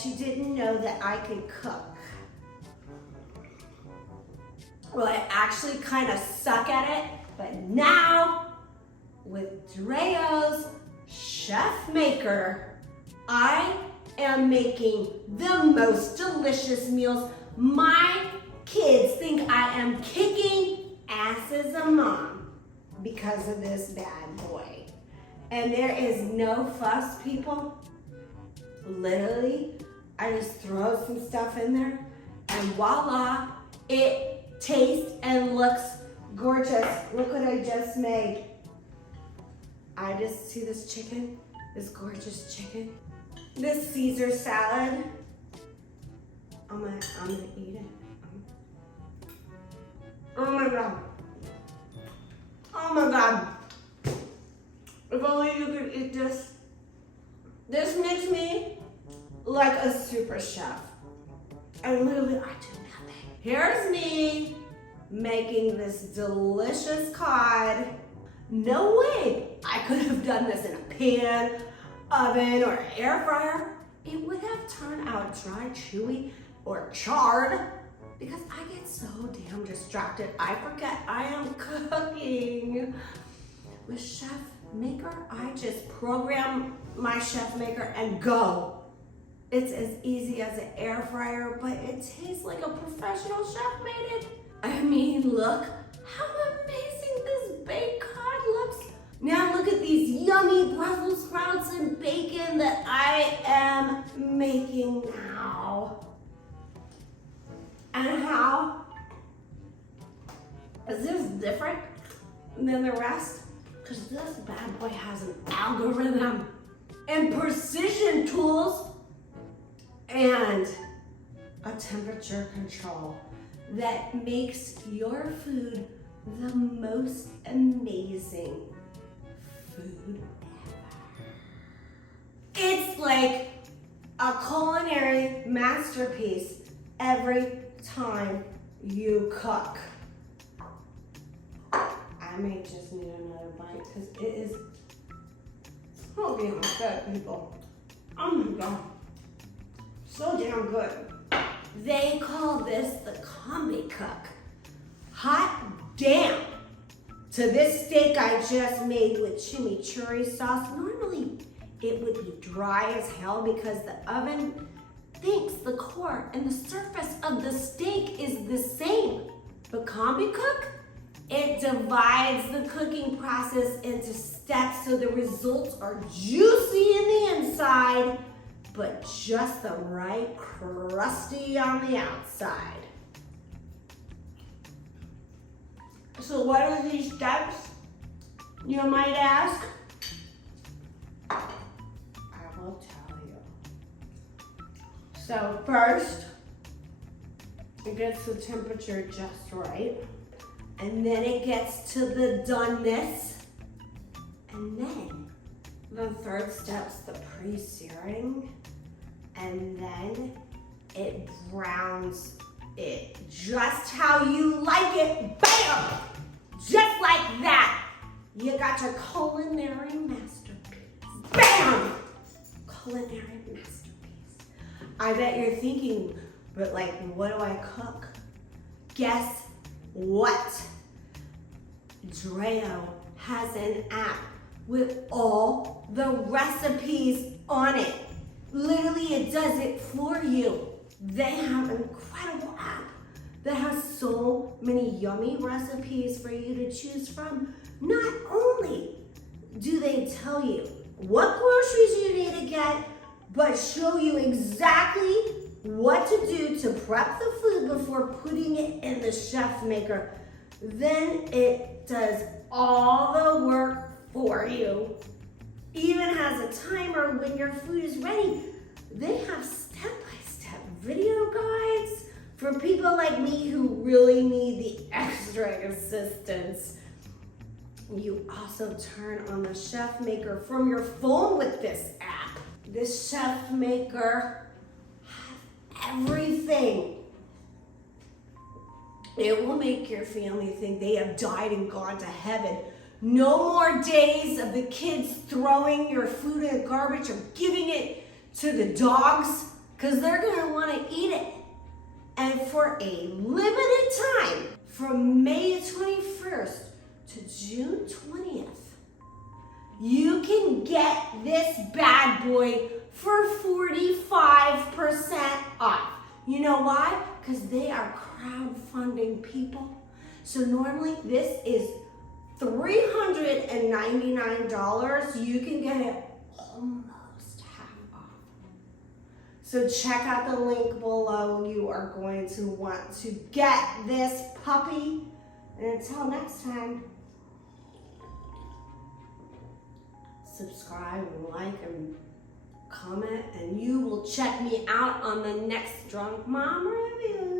bet you didn't know that I could cook. Well, I actually kind of suck at it, but now with Dreo's ChefMaker, I am making the most delicious meals. My kids think I am kicking ass as a mom because of this bad boy. And there is no fuss, people. Literally, I just throw some stuff in there and voila, it tastes and looks gorgeous. Look what I just made. I just see this chicken, this gorgeous chicken, this Caesar salad. I'm gonna eat it. Oh my God. Oh my God. If only you could eat this. This makes me like a super chef. And literally, I do nothing. Here's me making this delicious cod. No way I could have done this in a pan, oven, or air fryer. It would have turned out dry, chewy, or charred because I get so damn distracted. I forget I am cooking. With ChefMaker, I just program my ChefMaker and go. It's as easy as an air fryer, but it tastes like a professional chef made it. I mean, look how amazing this baked cod looks. Now look at these yummy Brussels sprouts and bacon that I am making now. And how is this different than the rest? Because this bad boy has an algorithm and precision tools and a temperature control that makes your food the most amazing food ever. It's like a culinary masterpiece every time you cook. I may just need another bite because it is so damn good, people. Oh my God. So damn good. They call this the combi cook. Hot damn. To this steak I just made with chimichurri sauce. Normally it would be dry as hell because the oven thinks the core and the surface of the steak is the same. But combi cook, it divides the cooking process into steps so the results are juicy in the inside, but just the right crusty on the outside. So what are these steps, you might ask? I will tell you. So first, it gets the temperature just right. And then it gets to the doneness. And then the third step's the pre-searing. And then it browns it just how you like it. Bam! Just like that. You got your culinary masterpiece. Bam! Culinary masterpiece. I bet you're thinking, but like, what do I cook? Guess what? Dreo has an app with all the recipes on it. Literally, it does it for you. They have an incredible app that has so many yummy recipes for you to choose from. Not only do they tell you what groceries you need to get, but show you exactly what to do to prep the food before putting it in the ChefMaker. Then it does all the work for you. Even has a timer when your food is ready. They have step-by-step video guides for people like me who really need the extra assistance. You also turn on the ChefMaker from your phone with this app. This ChefMaker has everything. It will make your family think they have died and gone to heaven. No more days of the kids throwing your food in the garbage or giving it to the dogs because they're gonna wanna eat it. And for a limited time, from May 21st to June 20th, you can get this bad boy for 45% off. You know why? Because they are crowdfunding people. So normally this is $399. You can get it almost half off. So check out the link below. You are going to want to get this puppy. And until next time, subscribe and like and comment, and you will check me out on the next Drunk Mom review.